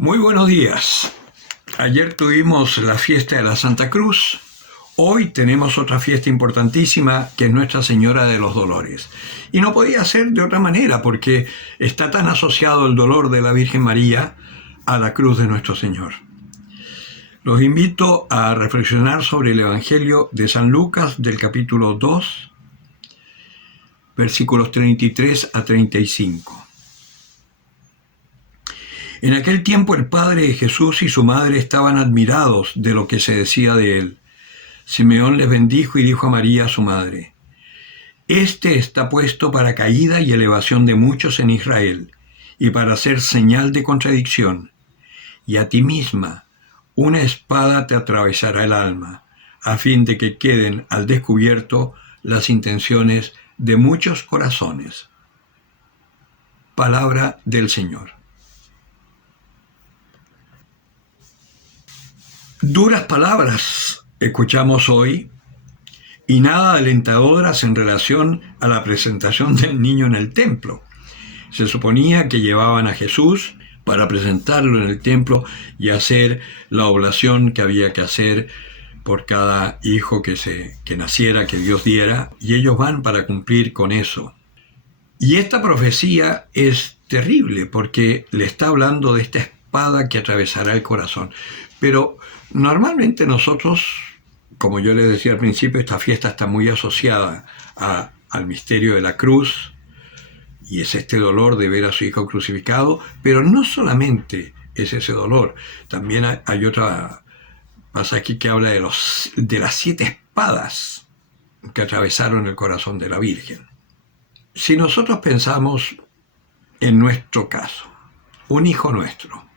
Muy buenos días. Ayer tuvimos la fiesta de la Santa Cruz. Hoy tenemos otra fiesta importantísima que es Nuestra Señora de los Dolores. Y no podía ser de otra manera porque está tan asociado el dolor de la Virgen María a la cruz de nuestro Señor. Los invito a reflexionar sobre el Evangelio de San Lucas del capítulo 2, versículos 33 a 35. En aquel tiempo el padre de Jesús y su madre estaban admirados de lo que se decía de él. Simeón les bendijo y dijo a María, su madre: Este está puesto para caída y elevación de muchos en Israel, y para ser señal de contradicción. Y a ti misma una espada te atravesará el alma, a fin de que queden al descubierto las intenciones de muchos corazones. Palabra del Señor. Duras palabras escuchamos hoy y nada alentadoras en relación a la presentación del niño en el templo. Se suponía que llevaban a Jesús para presentarlo en el templo y hacer la oblación que había que hacer por cada hijo que naciera, que Dios diera, y ellos van para cumplir con eso. Y esta profecía es terrible porque le está hablando de esta espada que atravesará el corazón. Pero normalmente nosotros, como yo les decía al principio, esta fiesta está muy asociada al misterio de la cruz, y es este dolor de ver a su hijo crucificado, pero no solamente es ese dolor, también hay otra pasaje que habla de las 7 espadas que atravesaron el corazón de la Virgen. Si nosotros pensamos en nuestro caso, un hijo nuestro,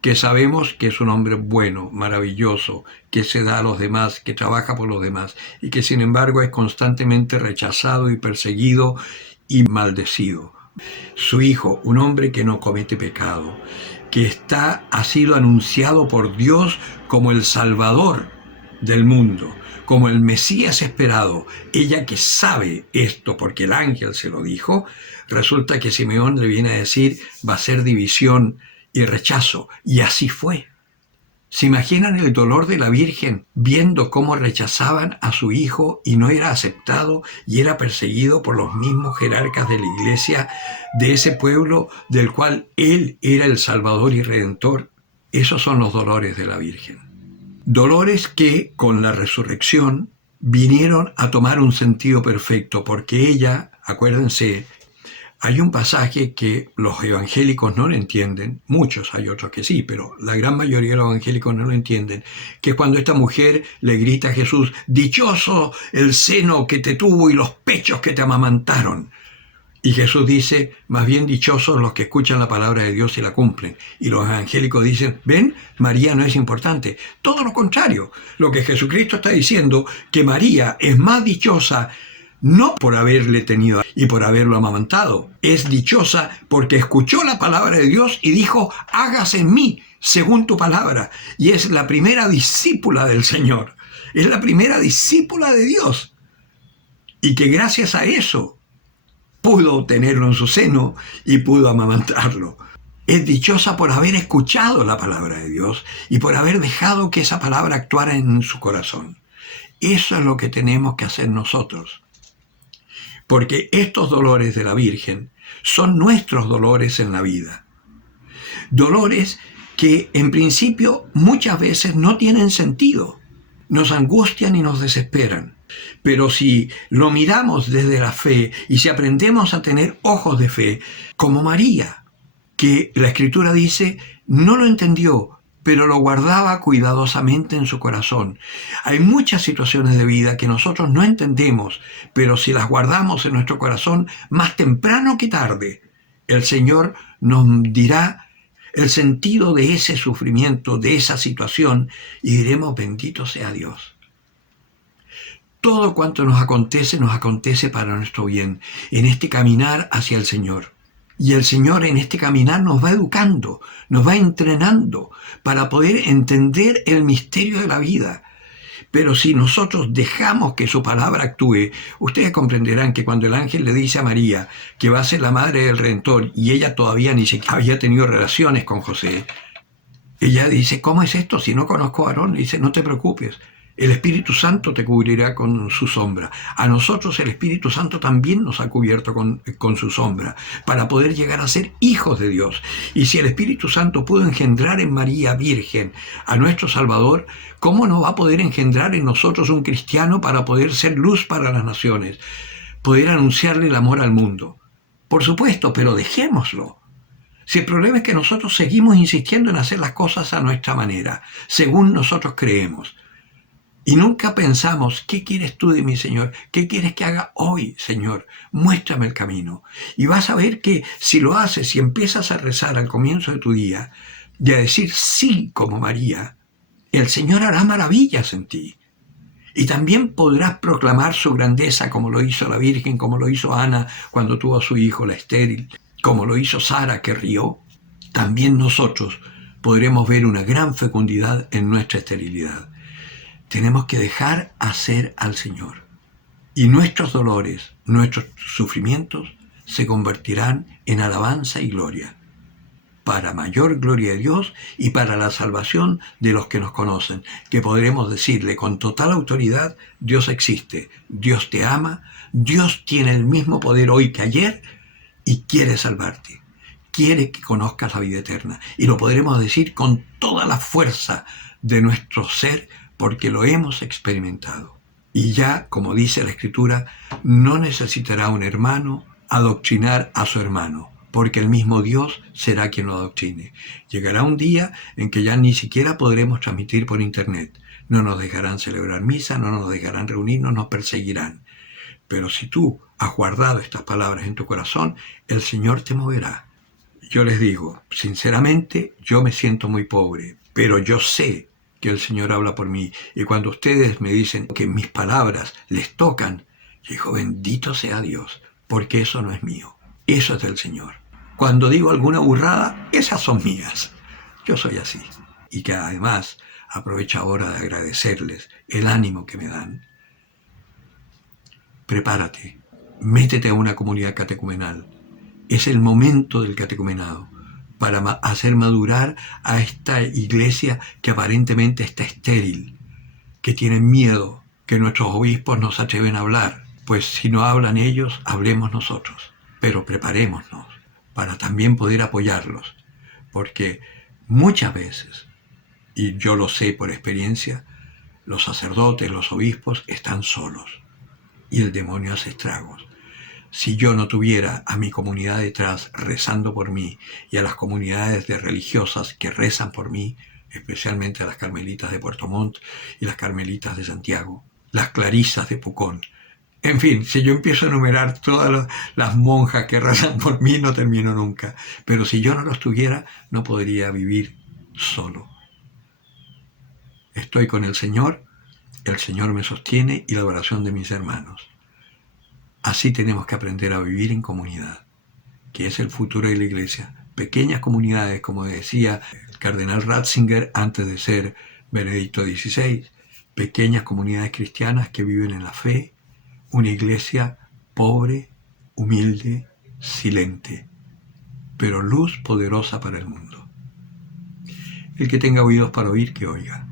que sabemos que es un hombre bueno, maravilloso, que se da a los demás, que trabaja por los demás, y que sin embargo es constantemente rechazado y perseguido y maldecido. Su hijo, un hombre que no comete pecado, que ha sido anunciado por Dios como el Salvador del mundo, como el Mesías esperado. Ella que sabe esto porque el ángel se lo dijo, resulta que Simeón le viene a decir, va a ser división y rechazo, y así fue. ¿Se imaginan el dolor de la Virgen viendo cómo rechazaban a su hijo y no era aceptado y era perseguido por los mismos jerarcas de la iglesia de ese pueblo del cual él era el Salvador y Redentor? Esos son los dolores de la Virgen. Dolores que con la resurrección vinieron a tomar un sentido perfecto, porque ella, acuérdense, hay un pasaje que los evangélicos no lo entienden, muchos, hay otros que sí, pero la gran mayoría de los evangélicos no lo entienden, que es cuando esta mujer le grita a Jesús: dichoso el seno que te tuvo y los pechos que te amamantaron. Y Jesús dice, más bien dichosos los que escuchan la palabra de Dios y la cumplen. Y los evangélicos dicen, ven, María no es importante. Todo lo contrario, lo que Jesucristo está diciendo, que María es más dichosa no por haberle tenido y por haberlo amamantado, es dichosa porque escuchó la palabra de Dios y dijo, hágase en mí según tu palabra. Y es la primera discípula del Señor, es la primera discípula de Dios. Y que gracias a eso pudo tenerlo en su seno y pudo amamantarlo. Es dichosa por haber escuchado la palabra de Dios y por haber dejado que esa palabra actuara en su corazón. Eso es lo que tenemos que hacer nosotros. Porque estos dolores de la Virgen son nuestros dolores en la vida. Dolores que en principio muchas veces no tienen sentido, nos angustian y nos desesperan. Pero si lo miramos desde la fe y si aprendemos a tener ojos de fe, como María, que la Escritura dice, no lo entendió, pero lo guardaba cuidadosamente en su corazón. Hay muchas situaciones de vida que nosotros no entendemos, pero si las guardamos en nuestro corazón, más temprano que tarde, el Señor nos dirá el sentido de ese sufrimiento, de esa situación, y diremos, bendito sea Dios. Todo cuanto nos acontece para nuestro bien, en este caminar hacia el Señor. Y el Señor en este caminar nos va educando, nos va entrenando para poder entender el misterio de la vida. Pero si nosotros dejamos que su palabra actúe, ustedes comprenderán que cuando el ángel le dice a María que va a ser la madre del Redentor y ella todavía ni siquiera había tenido relaciones con José, Ella dice, ¿cómo es esto si no conozco a Aarón? Le dice, no te preocupes, el Espíritu Santo te cubrirá con su sombra. A nosotros el Espíritu Santo también nos ha cubierto con su sombra para poder llegar a ser hijos de Dios. Y si el Espíritu Santo pudo engendrar en María Virgen a nuestro Salvador, ¿cómo no va a poder engendrar en nosotros un cristiano para poder ser luz para las naciones, poder anunciarle el amor al mundo? Por supuesto, pero dejémoslo. Si el problema es que nosotros seguimos insistiendo en hacer las cosas a nuestra manera, según nosotros creemos, y nunca pensamos, ¿qué quieres tú de mí, Señor? ¿Qué quieres que haga hoy, Señor? Muéstrame el camino. Y vas a ver que si lo haces y empiezas a rezar al comienzo de tu día y a decir sí como María, el Señor hará maravillas en ti. Y también podrás proclamar su grandeza como lo hizo la Virgen, como lo hizo Ana cuando tuvo a su hijo, la estéril, como lo hizo Sara que rió. También nosotros podremos ver una gran fecundidad en nuestra esterilidad. Tenemos que dejar hacer al Señor. Y nuestros dolores, nuestros sufrimientos se convertirán en alabanza y gloria, para mayor gloria de Dios y para la salvación de los que nos conocen, que podremos decirle con total autoridad, Dios existe, Dios te ama, Dios tiene el mismo poder hoy que ayer y quiere salvarte, quiere que conozcas la vida eterna. Y lo podremos decir con toda la fuerza de nuestro ser, porque lo hemos experimentado. Y ya, como dice la Escritura, no necesitará un hermano adoctrinar a su hermano, porque el mismo Dios será quien lo adoctrine. Llegará un día en que ya ni siquiera podremos transmitir por internet. No nos dejarán celebrar misa, no nos dejarán reunirnos, nos perseguirán. Pero si tú has guardado estas palabras en tu corazón, el Señor te moverá. Yo les digo, sinceramente, yo me siento muy pobre, pero yo sé que el Señor habla por mí. Y cuando ustedes me dicen que mis palabras les tocan, digo, bendito sea Dios, porque eso no es mío, eso es del Señor. Cuando digo alguna burrada, esas son mías. Yo soy así. Y que además aprovecho ahora de agradecerles el ánimo que me dan. Prepárate, métete a una comunidad catecumenal. Es el momento del catecumenado para hacer madurar a esta iglesia que aparentemente está estéril, que tienen miedo que nuestros obispos no se atreven a hablar. Pues si no hablan ellos, hablemos nosotros. Pero preparémonos para también poder apoyarlos, porque muchas veces, y yo lo sé por experiencia, los sacerdotes, los obispos están solos y el demonio hace estragos. Si yo no tuviera a mi comunidad detrás rezando por mí y a las comunidades de religiosas que rezan por mí, especialmente a las carmelitas de Puerto Montt y las carmelitas de Santiago, las clarisas de Pucón, en fin, si yo empiezo a enumerar todas las monjas que rezan por mí, no termino nunca. Pero si yo no los tuviera, no podría vivir solo. Estoy con el Señor me sostiene y la oración de mis hermanos. Así tenemos que aprender a vivir en comunidad, que es el futuro de la Iglesia. Pequeñas comunidades, como decía el cardenal Ratzinger antes de ser Benedicto XVI, pequeñas comunidades cristianas que viven en la fe, una iglesia pobre, humilde, silente, pero luz poderosa para el mundo. El que tenga oídos para oír, que oiga.